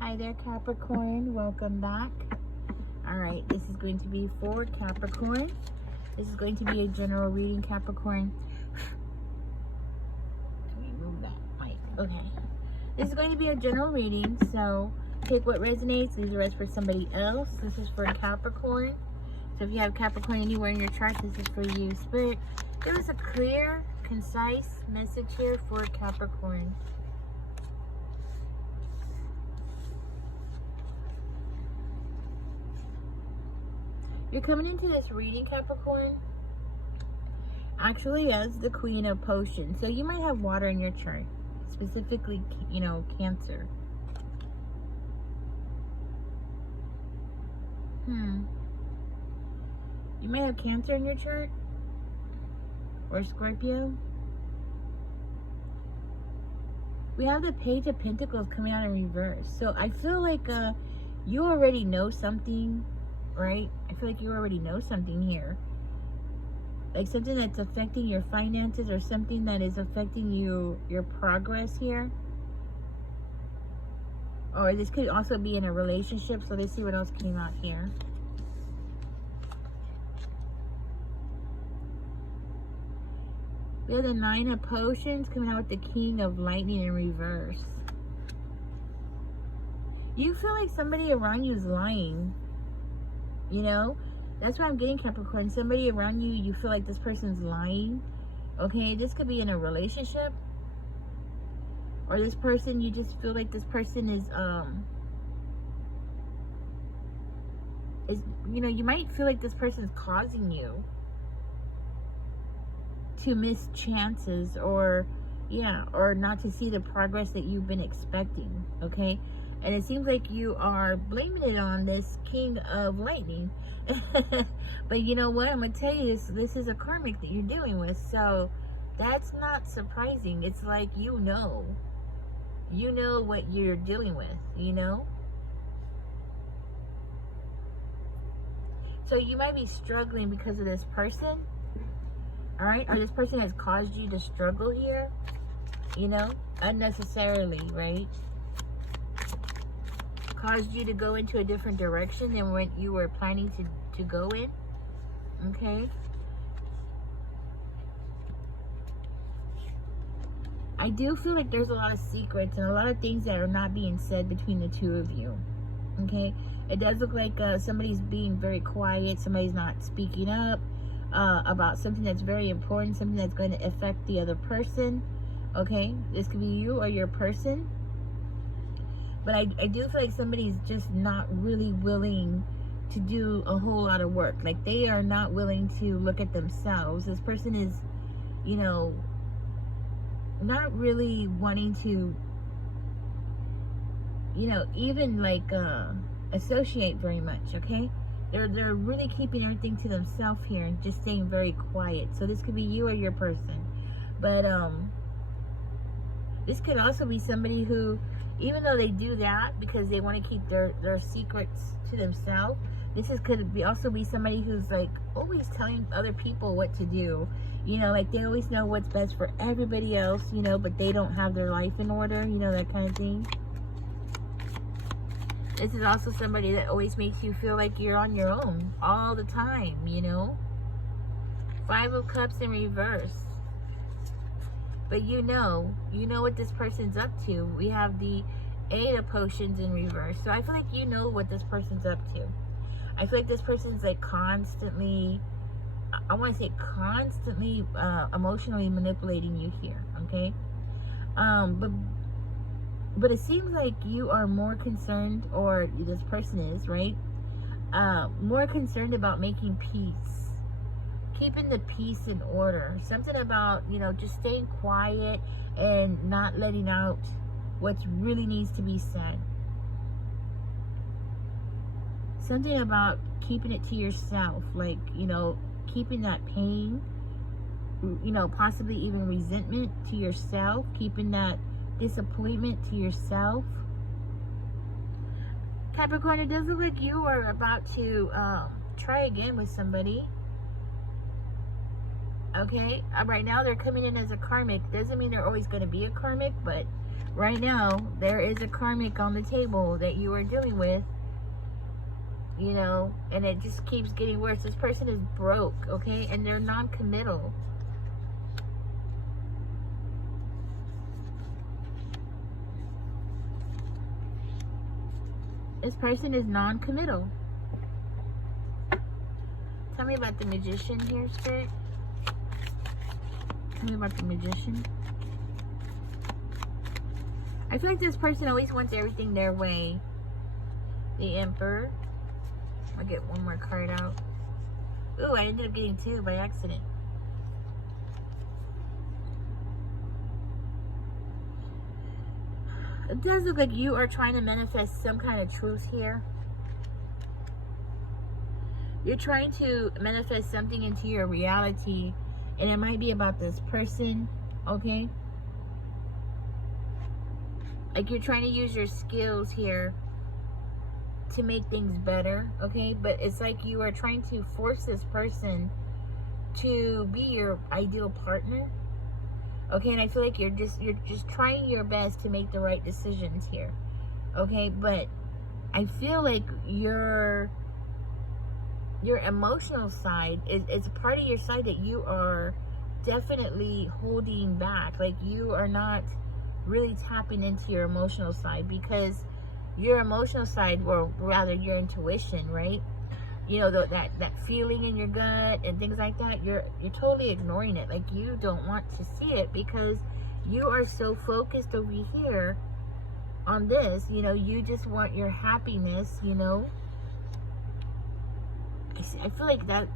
Hi there, Capricorn. Welcome back. All right, this is going to be for Capricorn. This is going to be a general reading, Capricorn. Let me move that mic. Okay. This is going to be a general reading, so take what resonates, leave the rest for somebody else. This is for Capricorn. So if you have Capricorn anywhere in your chart, this is for you. Spirit, give us a clear, concise message here for Capricorn. You're coming into this reading, Capricorn, actually as the Queen of Potions. So you might have water in your chart, specifically, Cancer. You may have Cancer in your chart, or Scorpio. We have the Page of Pentacles coming out in reverse. So I feel like you already know something, right? I feel like you already know something here. Like something that's affecting your finances, or something that is affecting your progress here. Or this could also be in a relationship. So let's see what else came out here. We have the Nine of Potions coming out with the King of Lightning in reverse. You feel like somebody around you is lying. That's what I'm getting, Capricorn. Somebody around you, you feel like this person's lying. Okay, this could be in a relationship. Or this person, you just feel like this person is you might feel like this person's causing you to miss chances, or not to see the progress that you've been expecting. Okay, and it seems like you are blaming it on this King of Lightning. But you know what, I'm gonna tell you, this is a karmic that you're dealing with, so that's not surprising. It's like you know what you're dealing with, so you might be struggling because of this person. All right, or this person has caused you to struggle here, unnecessarily, right? Caused you to go into a different direction than what you were planning to go in. Okay, I do feel like there's a lot of secrets and a lot of things that are not being said between the two of you. Okay, it does look like somebody's being very quiet, somebody's not speaking up about something that's very important, something that's going to affect the other person. Okay, this could be you or your person. But I do feel like somebody's just not really willing to do a whole lot of work. Like they are not willing to look at themselves. This person is, not really wanting to, even like associate very much. Okay, they're really keeping everything to themselves here and just staying very quiet. So this could be you or your person. But this could also be somebody who, even though they do that because they want to keep their secrets to themselves, could also be somebody who's like always telling other people what to do. Like they always know what's best for everybody else, but they don't have their life in order, that kind of thing. This is also somebody that always makes you feel like you're on your own all the time, Five of Cups in reverse. But you know what this person's up to. We have the Eight of Potions in reverse. So I feel like you know what this person's up to. I feel like this person's like constantly, emotionally manipulating you here, okay? But it seems like you are more concerned, or this person is, right? More concerned about making peace. Keeping the peace in order. Something about, just staying quiet and not letting out what really needs to be said. Something about keeping it to yourself. Like, keeping that pain, possibly even resentment to yourself. Keeping that disappointment to yourself. Capricorn, it does look like you are about to try again with somebody. Okay, right now they're coming in as a karmic. Doesn't mean they're always going to be a karmic, but right now, there is a karmic on the table that you are dealing with, you know, and it just keeps getting worse. This person is broke, okay, and they're non-committal. This person is non-committal. Tell me about the Magician here, Spirit. Tell me about the Magician. I feel like this person always wants everything their way. The Emperor. I'll get one more card out. Ooh, I ended up getting two by accident. It does look like you are trying to manifest some kind of truth here. You're trying to manifest something into your reality, and it might be about this person, okay? Like you're trying to use your skills here to make things better, okay? But it's like you are trying to force this person to be your ideal partner, okay? And I feel like you're just trying your best to make the right decisions here, okay? But I feel like your emotional side is a part of your side that you are definitely holding back. Like you are not really tapping into your emotional side, because your emotional side, or rather your intuition, right? You know, that feeling in your gut and things like that, you're totally ignoring it. Like you don't want to see it because you are so focused over here on this, you know, you just want your happiness, you know. I feel like that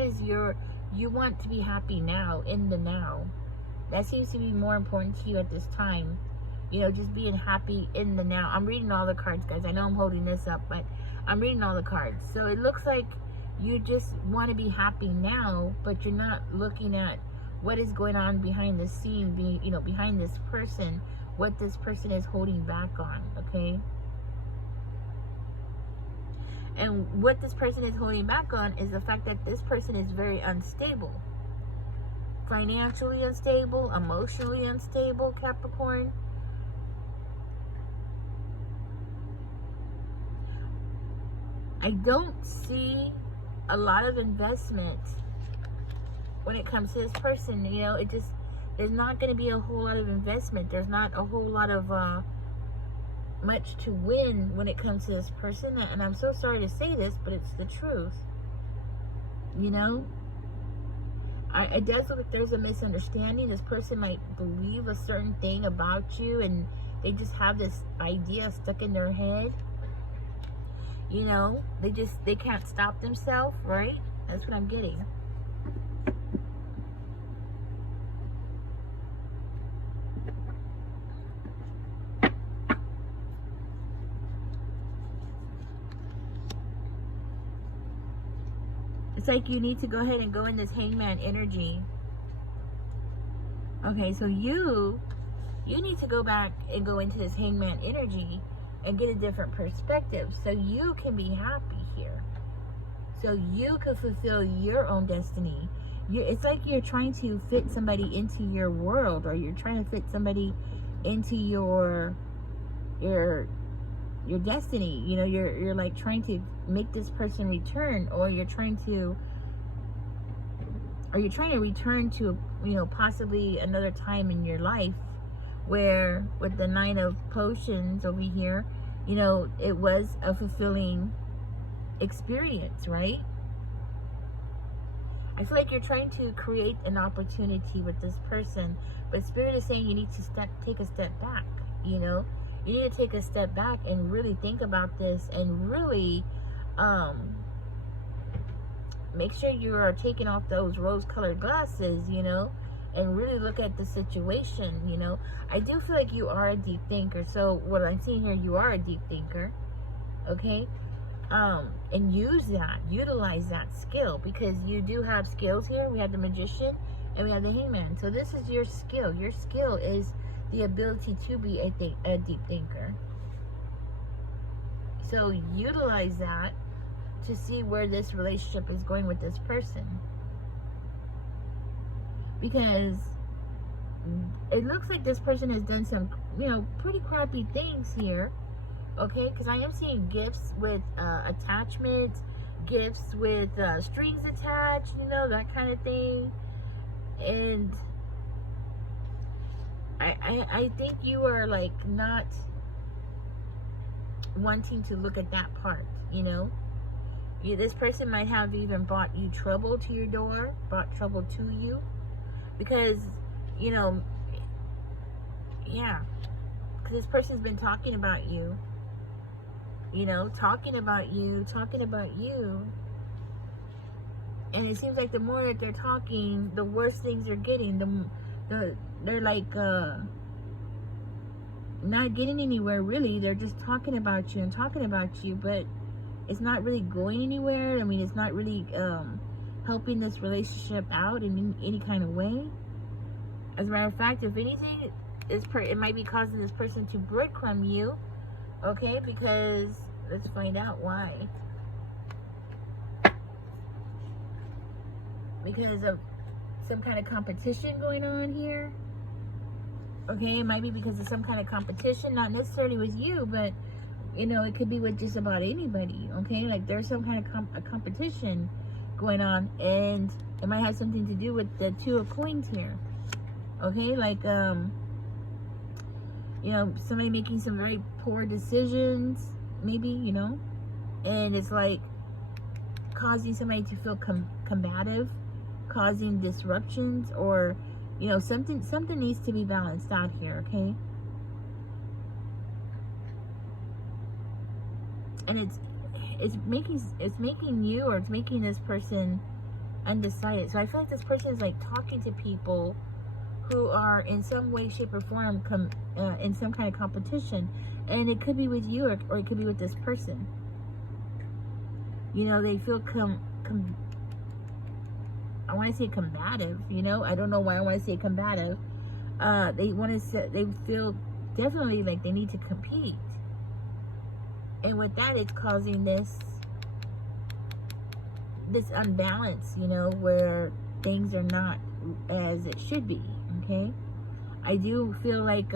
is you want to be happy now, in the now. That seems to be more important to you at this time. You know, just being happy in the now. I'm reading all the cards, guys. I know I'm holding this up, but I'm reading all the cards. So it looks like you just want to be happy now, but you're not looking at what is going on behind the scene, you know, behind this person, what this person is holding back on, okay? And what this person is holding back on is the fact that this person is very unstable. Financially unstable, emotionally unstable, Capricorn. I don't see a lot of investment when it comes to this person. You know, there's not going to be a whole lot of investment. There's not a whole lot of much to win when it comes to this person. And I'm so sorry to say this, but it's the truth. You know, it does look like there's a misunderstanding. This person might believe a certain thing about you, and they just have this idea stuck in their head. You know, they can't stop themselves, right? That's what I'm getting. It's like you need to go ahead and go in this hangman energy. Okay, so you need to go back and go into this hangman energy and get a different perspective so you can be happy here. So you can fulfill your own destiny. It's like you're trying to fit somebody into your world, or you're trying to fit somebody into your destiny. You know, you're like trying to make this person return, or you're trying to return to, you know, possibly another time in your life where, with the Nine of Potions over here, you know, it was a fulfilling experience, right? I feel like you're trying to create an opportunity with this person, but Spirit is saying you need to take a step back, you know? You need to take a step back and really think about this, and really make sure you are taking off those rose-colored glasses, you know, and really look at the situation, you know. I do feel like you are a deep thinker. So what I'm seeing here, you are a deep thinker, okay? And utilize that skill, because you do have skills here. We have the Magician and we have the Hangman. So this is your skill. Your skill is the ability to be a deep thinker. So utilize that to see where this relationship is going with this person. Because it looks like this person has done some you know, pretty crappy things here. Okay, because I am seeing gifts with attachments, gifts with strings attached, you know, that kind of thing. And I think you are like not wanting to look at that part, you know. This person might have even brought you trouble to your door, brought trouble to you, because, you know, yeah, because this person's been talking about you, you know, talking about you, and it seems like the more that they're talking, the worse things are getting. They're like not getting anywhere, really. They're just talking about you, but it's not really going anywhere. I mean, it's not really helping this relationship out in any kind of way. As a matter of fact, if anything, it might be causing this person to breadcrumb you. Okay, because let's find out why. Because of some kind of competition going on here. Okay, it might be because of some kind of competition, not necessarily with you, but, you know, it could be with just about anybody. Okay, like there's some kind of competition going on, and it might have something to do with the Two of Coins here. Okay, like you know, somebody making some very poor decisions, maybe, you know, and it's like causing somebody to feel combative, causing disruptions, or, you know, something needs to be balanced out here. Okay, and it's making you, or it's making this person undecided. So I feel like this person is like talking to people who are in some way, shape, or form in some kind of competition, and it could be with you, or it could be with this person. You know, they feel I want to say combative. You know, I don't know why I want to say combative. They feel definitely like they need to compete, and with that, it's causing this unbalance. You know, where things are not as it should be. Okay, I do feel like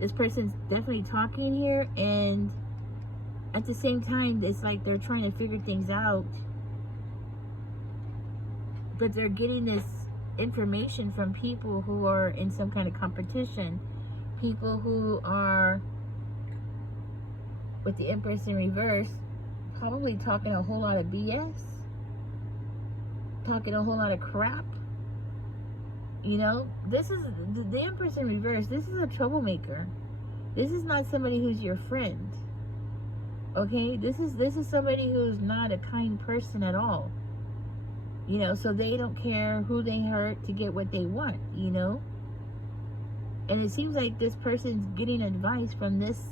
this person's definitely talking here, and at the same time, it's like they're trying to figure things out, but they're getting this information from people who are in some kind of competition, people who are with the Empress in reverse, probably talking a whole lot of BS, talking a whole lot of crap. You know, this is the Empress in reverse. This is a troublemaker. This is not somebody who's your friend. Okay, this is somebody who's not a kind person at all. You know, so they don't care who they hurt to get what they want. You know, and it seems like this person's getting advice from this.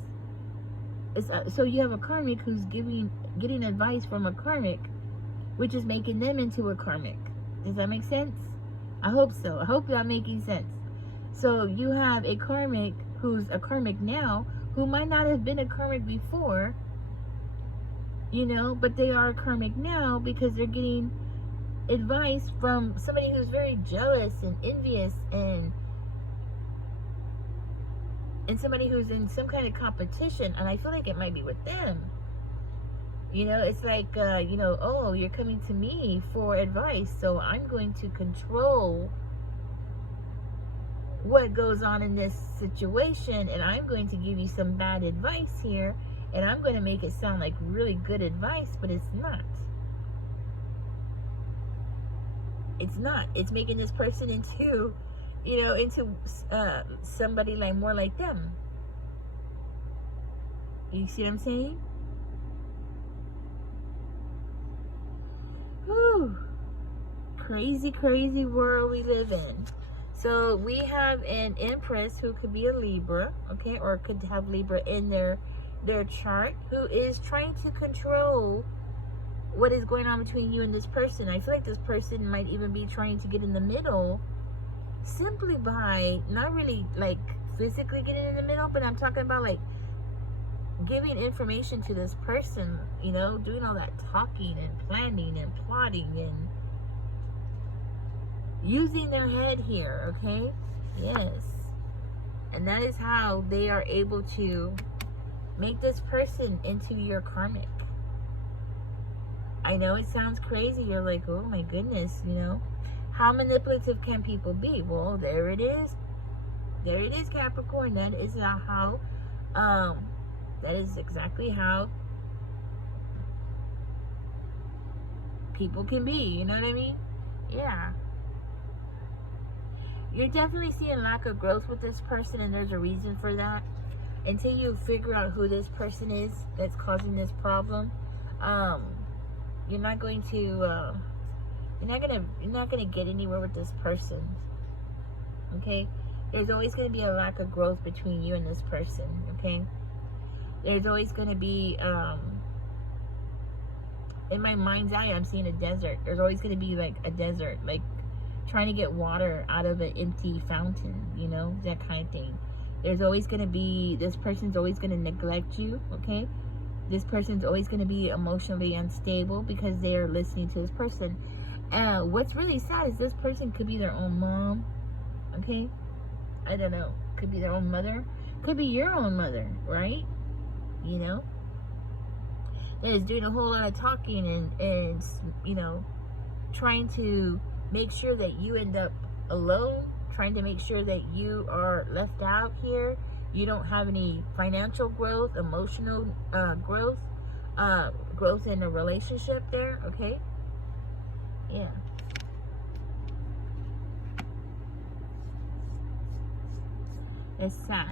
So you have a karmic who's getting advice from a karmic, which is making them into a karmic. Does that make sense? I hope so. I hope I'm making sense. So you have a karmic who's a karmic now, who might not have been a karmic before, you know, but they are a karmic now because they're getting advice from somebody who's very jealous and envious, and somebody who's in some kind of competition. And I feel like it might be with them. You know, it's like, you know, oh, you're coming to me for advice, so I'm going to control what goes on in this situation, and I'm going to give you some bad advice here, and I'm going to make it sound like really good advice, but it's not. It's not. It's making this person into, you know, into somebody like more like them. You see what I'm saying? Whew. Crazy world we live in. So we have an Empress who could be a Libra, okay, or could have Libra in their chart, who is trying to control what is going on between you and this person. I feel like this person might even be trying to get in the middle, simply by not really like physically getting in the middle, but I'm talking about like giving information to this person, you know, doing all that talking and planning and plotting and using their head here, okay? Yes. And that is how they are able to make this person into your karmic. I know it sounds crazy. You're like, oh my goodness, you know. How manipulative can people be? Well, there it is. There it is, Capricorn. That is how, that is exactly how people can be. You know what I mean? Yeah. You're definitely seeing lack of growth with this person, and there's a reason for that. Until you figure out who this person is that's causing this problem, you're not going to, you're not gonna get anywhere with this person. Okay? There's always going to be a lack of growth between you and this person. Okay? There's always going to be, in my mind's eye, I'm seeing a desert. There's always going to be like a desert, like trying to get water out of an empty fountain, you know, that kind of thing. There's always going to be, this person's always going to neglect you, okay? This person's always going to be emotionally unstable because they are listening to this person. What's really sad is this person could be their own mom, okay? I don't know. Could be their own mother. Could be your own mother, right? You know? That is doing a whole lot of talking and you know, trying to make sure that you end up alone, trying to make sure that you are left out here. You don't have any financial growth, emotional growth, growth in a relationship there, okay? Yeah. It's sad.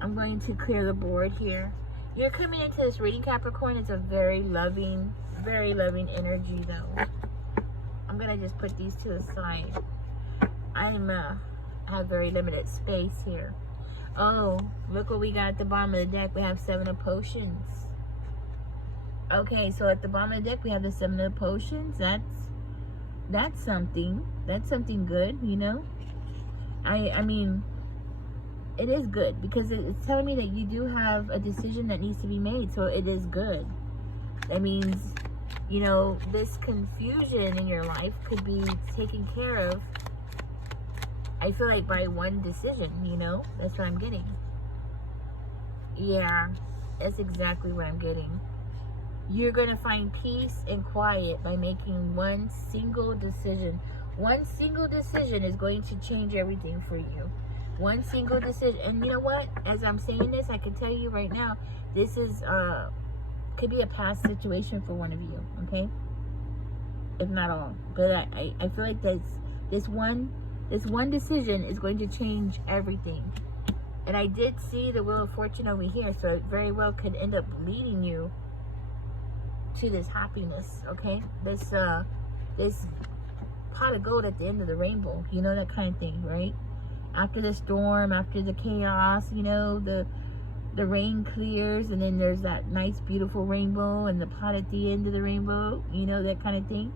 I'm going to clear the board here. You're coming into this reading, Capricorn. It's a very loving energy, though. I'm going to just put these to the side. Have very limited space here. Oh, look what we got at the bottom of the deck. We have 7 of Potions. Okay, so at the bottom of the deck, we have the 7 of Potions. That's something. That's something good, you know? I mean, it is good because it's telling me that you do have a decision that needs to be made, so it is good. That means, you know, this confusion in your life could be taken care of, I feel like, by one decision, you know? That's what I'm getting. Yeah, that's exactly what I'm getting. You're going to find peace and quiet by making one single decision. One single decision is going to change everything for you. One single decision. And you know what? As I'm saying this, I can tell you right now, this is, could be a past situation for one of you, okay? If not all. But I feel like this one decision is going to change everything. And I did see the Wheel of Fortune over here, so it very well could end up leading you to this happiness, okay? This pot of gold at the end of the rainbow, you know, that kind of thing, right? After the storm, after the chaos, you know, the rain clears, and then there's that nice beautiful rainbow and the pot at the end of the rainbow, you know, that kind of thing.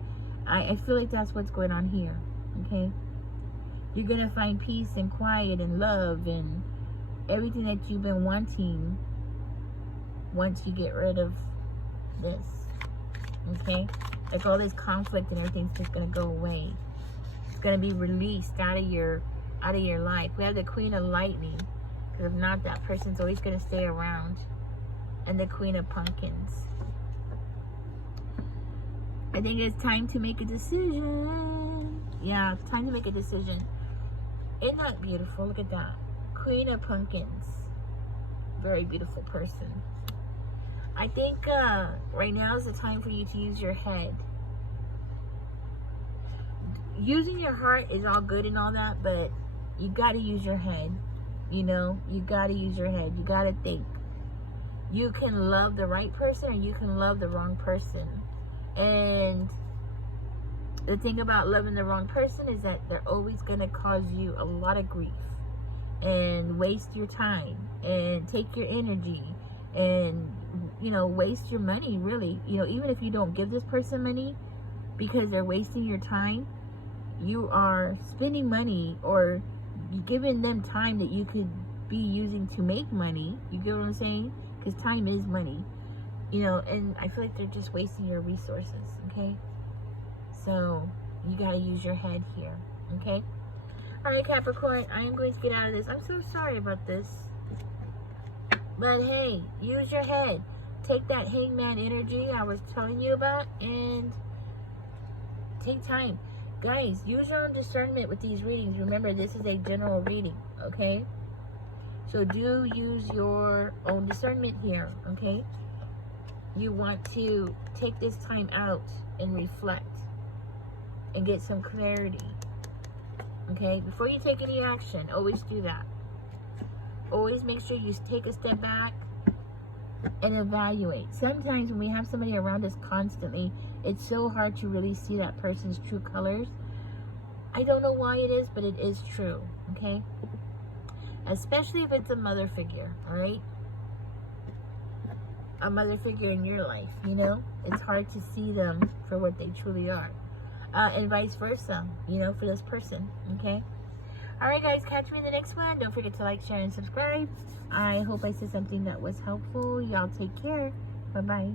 I feel like that's what's going on here, okay? You're gonna find peace and quiet and love and everything that you've been wanting once you get rid of this, okay? Like all this conflict and everything's just gonna go away. It's gonna be released out of your life. We have the Queen of Lightning, because if not, that person's always gonna stay around. And the Queen of Pumpkins. I think it's time to make a decision. Yeah, it's time to make a decision. Isn't that beautiful? Look at that. Queen of Pumpkins. Very beautiful person. I think right now is the time for you to use your head. Using your heart is all good and all that, but you got to use your head. You know, you got to use your head. You got to think. You can love the right person or you can love the wrong person. And the thing about loving the wrong person is that they're always going to cause you a lot of grief and waste your time and take your energy and, you know, waste your money, really. You know, even if you don't give this person money because they're wasting your time, you are spending money or giving them time that you could be using to make money. You get what I'm saying? Because time is money, you know, and I feel like they're just wasting your resources, okay? So you got to use your head here, okay? All Alright, Capricorn, I am going to get out of this. I'm so sorry about this. But hey, use your head. Take that hangman energy I was telling you about and take time. Guys, use your own discernment with these readings. Remember, this is a general reading, okay? So do use your own discernment here, okay? You want to take this time out and reflect and get some clarity, okay? Before you take any action, always do that. Always make sure you take a step back and evaluate. Sometimes when we have somebody around us constantly, it's so hard to really see that person's true colors. I don't know why it is, but it is true, okay? Especially if it's a mother figure, all right? A mother figure in your life, you know? It's hard to see them for what they truly are. And vice versa, you know, for this person, okay? Alright guys, catch me in the next one. Don't forget to like, share, and subscribe. I hope I said something that was helpful. Y'all take care. Bye-bye.